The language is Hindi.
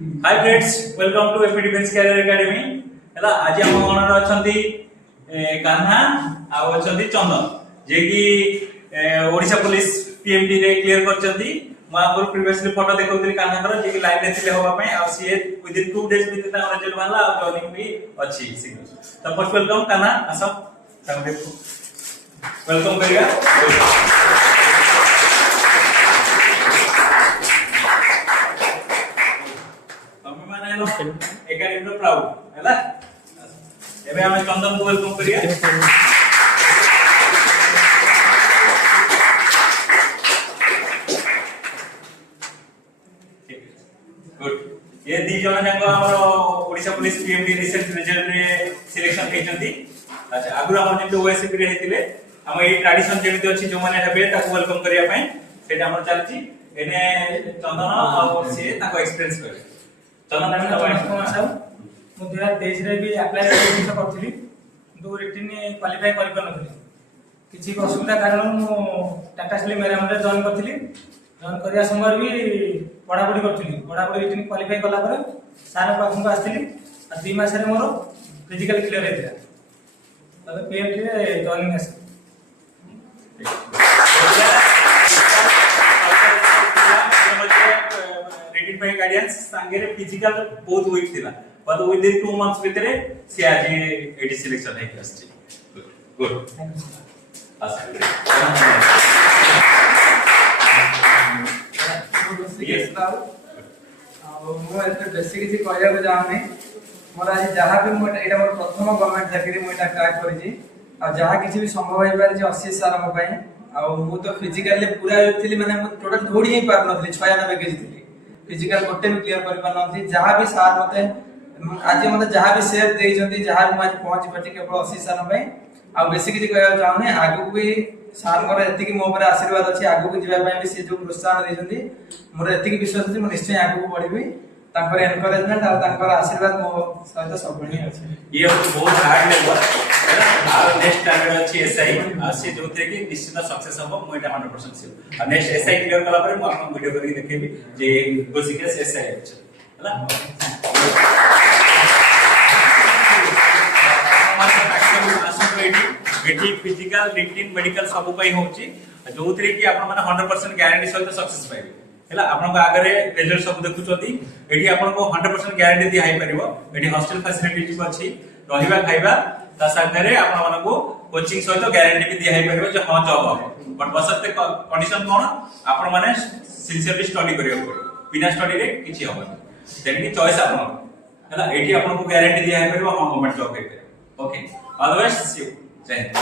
Hi friends, welcome to AP defence career academy. हला आज हम ओनर अछंती कान्हा आ अछंती चंदन जे कि ओडिशा पुलिस पीएमडी रे क्लियर करचंती। म आगुर प्रीवियसली फोटो देखौतली कान्हा कर जे कि लाइव रे थिले होबा पय आ सी विद इन 2 डेज भितर ता रिजल्ट मानला आ जॉइनिंग भी अछि सिग्नल। तो फर्स्ट वेलकम कान्हा आसो ताम देखो वेलकम करिया। एकेडमी प्राउड हैला एबे हम चंदन को वेलकम करिया। गुड ये दी जण जांग हमर Odisha police PMD recent result रे सिलेक्शन हेचंती। अच्छा आगु हम जे ओएसपी रे हेतिले हम ए ट्रेडिशन जेमिति अछि जो माने हेबे ताको वेलकम करिया पय सेटा हमर चलची एने चंदन आ से ताको एक्सपीरियंस करे चंदन हम साहब मु 2023 रे भी अप्लाई करथिली दो रिटन क्वालीफाई करि परनथिली किछि असुविधा कारण मु टाटा स्टील मेराम रे जॉइन करथिली। जॉइन करिया समय भी पढापढी करथिली पढापढी रिटन क्वालीफाई कला पर सारा पाखु आस्थिली आ 2 मास रे मोर फिजिकल क्लियर हेतिला तबे पीएमडी रे जॉइनिंग आसी गाइडेंस संगे फिजिकल बहुत वीक थिला बट विद इन 2 मंथ्स भीतर से आज एडी सिलेक्शन है आछि। गुड यस राव मो एते बेसिक किछि कहया को जाने मोर आज जहा भी मो एटा मोर प्रथम गवर्नमेंट चाकरी मो एटा ट्राई करि छी आ जहा किछि भी संभव होई पारे जे 80 साल म पई आ मु तो फिजिकली पूरा थिली माने मो टोटल दौड़ी ही पार नथली 96 केजी थिली फिजिकल गोटे भी क्लियर कर पारनथि जहा भी सार मते आज मते जहा भी शेयर देइ जंती जहा भी आज पहुंच पटी केवल 80 साल पई आ बेसिक किछि कहया चाहने आगु भी सार मोर एति कि मो ऊपर आशीर्वाद अछि आगु को जिबा पई भी से जो प्रोत्साहन दै जंती मोर एति कि विश्वास अछि मो निश्चय आगु को बढ़िबी तांकर एनकरेजमेंट और तांकर आशीर्वाद मो सहित सबणी अछि। ये बहुत हार्ड लेवल है और नेक्स्ट टारगेट अछि एसआई आ से जोथे कि निश्चित सक्सेस हो मो एटा 100% सियोर आ नेक्स्ट एसआई क्लियर कला पर मो आपन वीडियो करी देखेबी जे बेसिकली एसआई अछि हैला। एटी फिजिकल रिटन मेडिकल सब पई होची जोथरे कि आपन माने 100% गारंटी सहित सक्सेस पाइबे हैला। आपन को आगरे रिजल्ट सब देखुचोदी एटी आपन को 100% गारंटी दिया हाई परिबो। एटी हॉस्टल फैसिलिटीज अछि रहिबा खाइबा ता सागरे आपन माने को कोचिंग सहित गारंटी भी दिया हाई परिबो जे हां जॉब हो बट बसते कंडीशन कोन आपन माने सिंसियरली स्टडी करियो बिना स्टडी रे किछि होबो देन की चॉइस आपन हैला। एटी आपन को गारंटी दिया हाई परिबो हां गवर्नमेंट जॉब हे okay all the best see you जय हिंद।